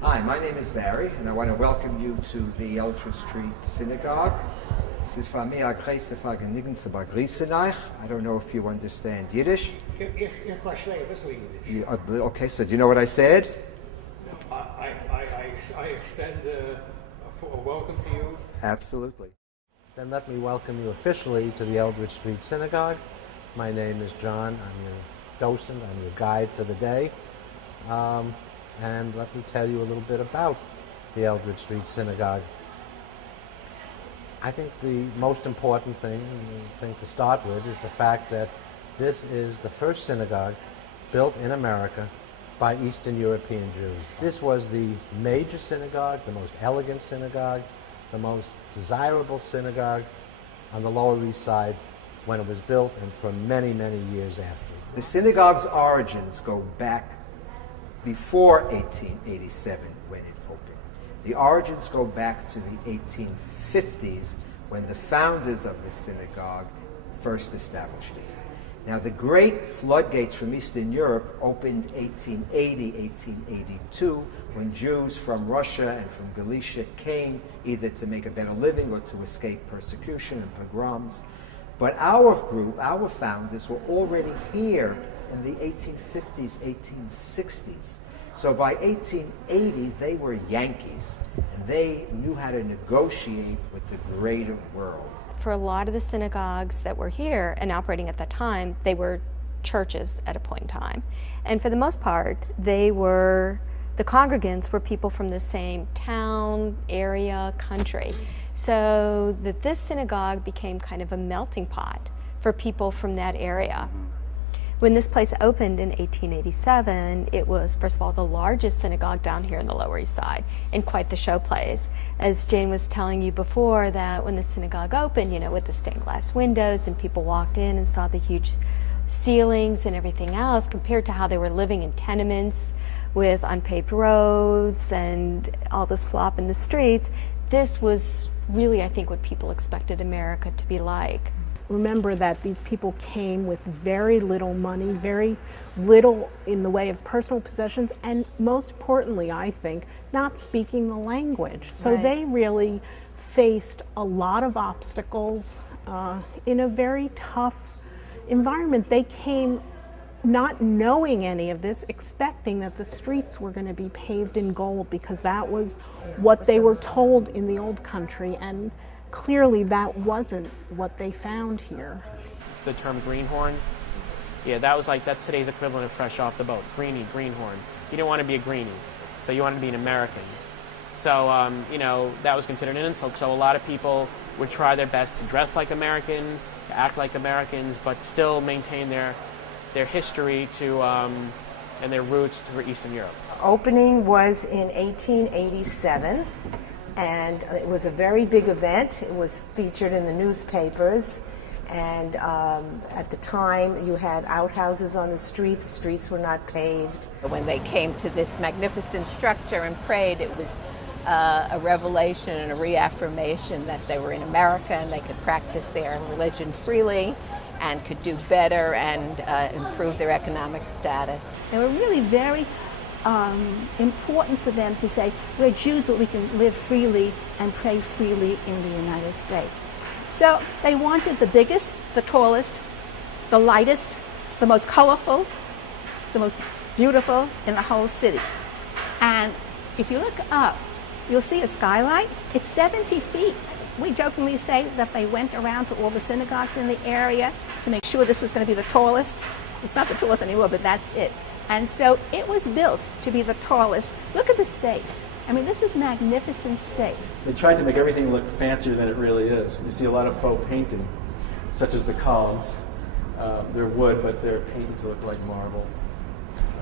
Hi, my name is Barry, and I want to welcome you to the Eldridge Street Synagogue. Es ist für mich ein großes Vergnügen zu begrüßen euch. I don't know if you understand Yiddish. Ich verstehe ein bisschen Yiddish. Okay, so do you know what I said? I extend a welcome to you. Absolutely. Then let me welcome you officially to the Eldridge Street Synagogue. My name is John. I'm your docent. I'm your guide for the day. And let me tell you a little bit about the Eldridge Street Synagogue. I think the most important thing to start with is the fact that this is the first synagogue built in America by Eastern European Jews. This was the major synagogue, the most elegant synagogue, the most desirable synagogue on the Lower East Side when it was built and for many, many years after. The synagogue's origins go back before 1887 when it opened. The origins go back to the 1850s when the founders of the synagogue first established it. Now, the great floodgates from Eastern Europe opened 1880, 1882, when Jews from Russia and from Galicia came either to make a better living or to escape persecution and pogroms. But our group, our founders, were already here in the 1850s, 1860s. So by 1880, they were Yankees, and they knew how to negotiate with the greater world. For a lot of the synagogues that were here and operating at that time, they were churches at a point in time. And for the most part, the congregants were people from the same town, area, country. So that this synagogue became kind of a melting pot for people from that area. When this place opened in 1887, it was, first of all, the largest synagogue down here in the Lower East Side, and quite the showplace. As Jane was telling you before, that when the synagogue opened, you know, with the stained glass windows, and people walked in and saw the huge ceilings and everything else, compared to how they were living in tenements with unpaved roads and all the slop in the streets, this was really, I think, what people expected America to be like. Remember that these people came with very little money, very little in the way of personal possessions, and most importantly, I think, not speaking the language. So Right. They really faced a lot of obstacles in a very tough environment. They came not knowing any of this, expecting that the streets were going to be paved in gold because that was what they were told in the old country, and clearly that wasn't what they found here. The term greenhorn, yeah, that's today's equivalent of fresh off the boat. Greenie, greenhorn. You don't want to be a greenie, so you want to be an American. So, you know, that was considered an insult. So a lot of people would try their best to dress like Americans, to act like Americans, but still maintain their history and their roots for Eastern Europe. Opening was in 1887. And it was a very big event. It was featured in the newspapers. And at the time, you had outhouses on the streets were not paved. When they came to this magnificent structure and prayed, it was a revelation and a reaffirmation that they were in America and they could practice their religion freely and could do better and improve their economic status. They were really very important for them to say, we're Jews, but we can live freely and pray freely in the United States. So they wanted the biggest, the tallest, the lightest, the most colorful, the most beautiful in the whole city. And if you look up, you'll see a skylight. It's 70 feet. We jokingly say that they went around to all the synagogues in the area to make sure this was going to be the tallest. It's not the tallest anymore, but that's it. And so it was built to be the tallest. Look at the space. I mean, this is magnificent space. They tried to make everything look fancier than it really is. You see a lot of faux painting, such as the columns. They're wood, but they're painted to look like marble.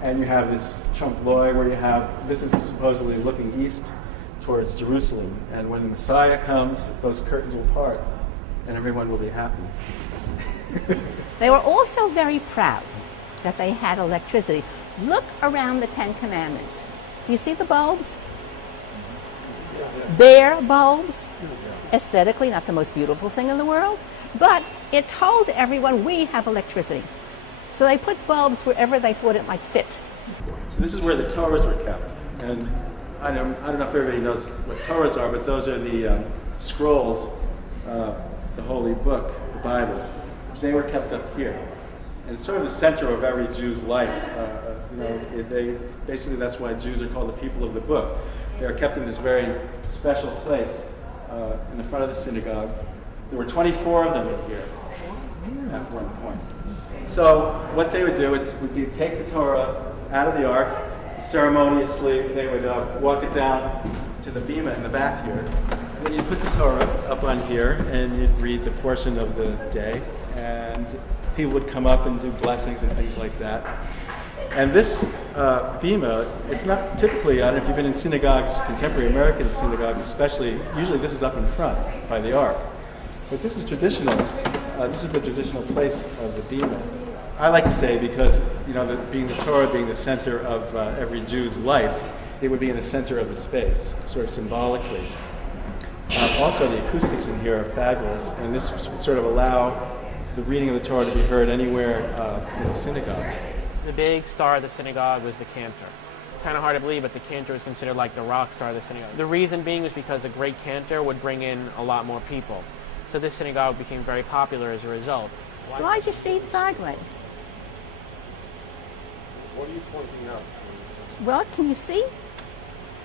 And you have this chunk loy where you have, this is supposedly looking east towards Jerusalem. And when the Messiah comes, those curtains will part and everyone will be happy. They were also very proud that they had electricity. Look around the Ten Commandments. Do you see the bulbs? Bare bulbs. Aesthetically, not the most beautiful thing in the world, but it told everyone we have electricity. So they put bulbs wherever they thought it might fit. So this is where the Torahs were kept. And I don't know if everybody knows what Torahs are, but those are the scrolls, the Holy Book, the Bible. They were kept up here. And it's sort of the center of every Jew's life. Basically that's why Jews are called the people of the book. They are kept in this very special place in the front of the synagogue. There were 24 of them in here at one point. So what they would do would be take the Torah out of the ark. Ceremoniously, they would walk it down to the bima in the back here. And then you'd put the Torah up on here, and you'd read the portion of the day. And people would come up and do blessings and things like that. And this bima, it's not typically, I don't know if you've been in synagogues, contemporary American synagogues especially, usually this is up in front by the ark. But this is traditional. This is the traditional place of the bima. I like to say because, being the Torah being the center of every Jew's life, it would be in the center of the space, sort of symbolically. Also, the acoustics in here are fabulous, and this would sort of allow the reading of the Torah to be heard anywhere in a synagogue. The big star of the synagogue was the cantor. It's kind of hard to believe, but the cantor was considered like the rock star of the synagogue. The reason being was because a great cantor would bring in a lot more people. So this synagogue became very popular as a result. Slide your feet sideways. What are you pointing out? Well, can you see?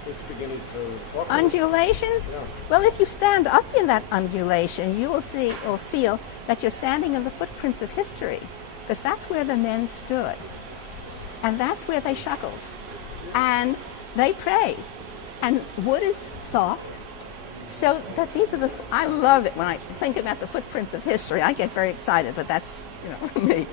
It's beginning to... Undulations? Yeah. Well, if you stand up in that undulation, you will see or feel that you're standing in the footprints of history, because that's where the men stood. And that's where they shackled. And they prayed. And wood is soft. So that these are I love it when I think about the footprints of history. I get very excited, but that's, me.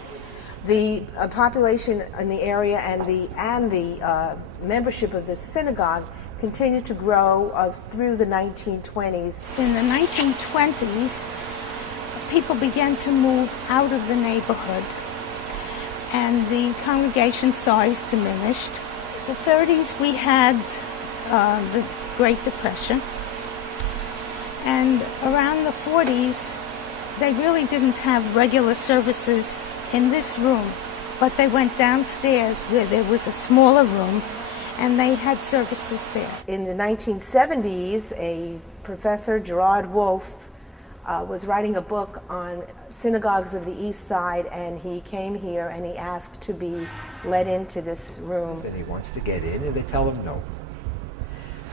The population in the area and the membership of the synagogue continued to grow through the 1920s. In the 1920s, people began to move out of the neighborhood, and the congregation size diminished. The 30s, we had the Great Depression, and around the 40s, they really didn't have regular services in this room, but they went downstairs where there was a smaller room, and they had services there. In the 1970s, a professor, Gerard Wolfe, was writing a book on synagogues of the East Side, and he came here and he asked to be let into this room. And he wants to get in, and they tell him no.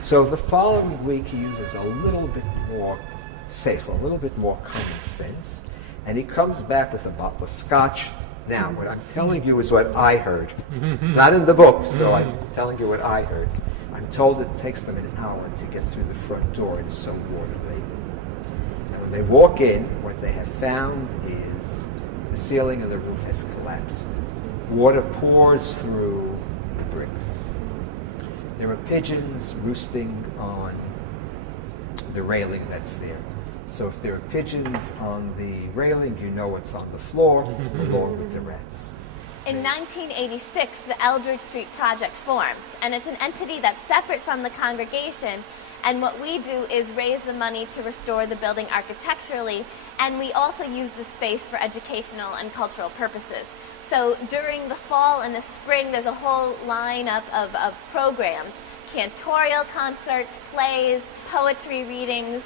So the following week, he uses a little bit more safe, a little bit more common sense, and he comes back with a bottle of scotch. Now, what I'm telling you is what I heard. It's not in the book, so I'm telling you what I heard. I'm told it takes them an hour to get through the front door. It's so water-laden. And when they walk in, what they have found is the ceiling of the roof has collapsed. Water pours through the bricks. There are pigeons roosting on the railing that's there. So if there are pigeons on the railing, you know it's on the floor, along with the rats. In 1986, the Eldridge Street project formed, and it's an entity that's separate from the congregation, and what we do is raise the money to restore the building architecturally, and we also use the space for educational and cultural purposes. So during the fall and the spring, there's a whole lineup of programs, cantorial concerts, plays, poetry readings,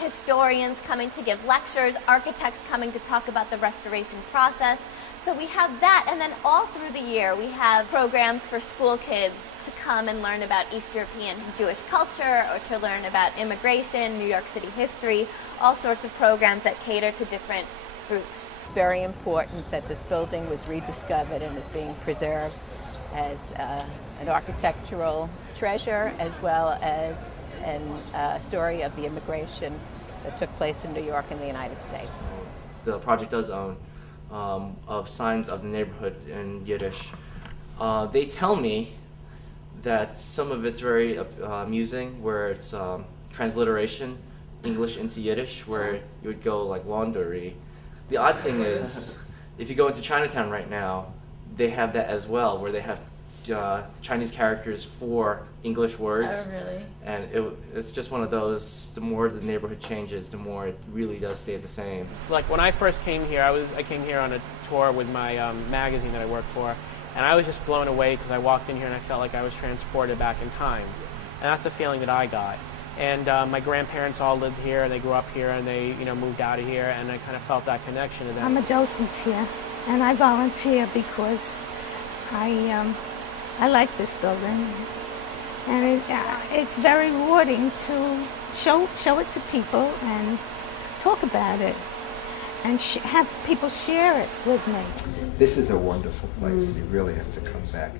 historians coming to give lectures, architects coming to talk about the restoration process. So we have that, and then all through the year we have programs for school kids to come and learn about East European Jewish culture, or to learn about immigration, New York City history, all sorts of programs that cater to different groups. It's very important that this building was rediscovered and is being preserved as an architectural treasure, as well as a story of the immigration that took place in New York and the United States. The project does own of signs of the neighborhood in Yiddish. They tell me that some of it's very amusing, where it's transliteration, English into Yiddish, where you would go like laundry. The odd thing is, if you go into Chinatown right now, they have that as well, where they have Chinese characters for English words. Oh, really? And it's just one of those, the more the neighborhood changes, the more it really does stay the same. Like when I first came here, I came here on a tour with my magazine that I work for, and I was just blown away because I walked in here and I felt like I was transported back in time. And that's the feeling that I got. And my grandparents all lived here, and they grew up here, and they, you know, moved out of here, and I kind of felt that connection to them. I'm a docent here, and I volunteer because I like this building, and it's very rewarding to show it to people and talk about it, and have people share it with me. This is a wonderful place. You really have to come back.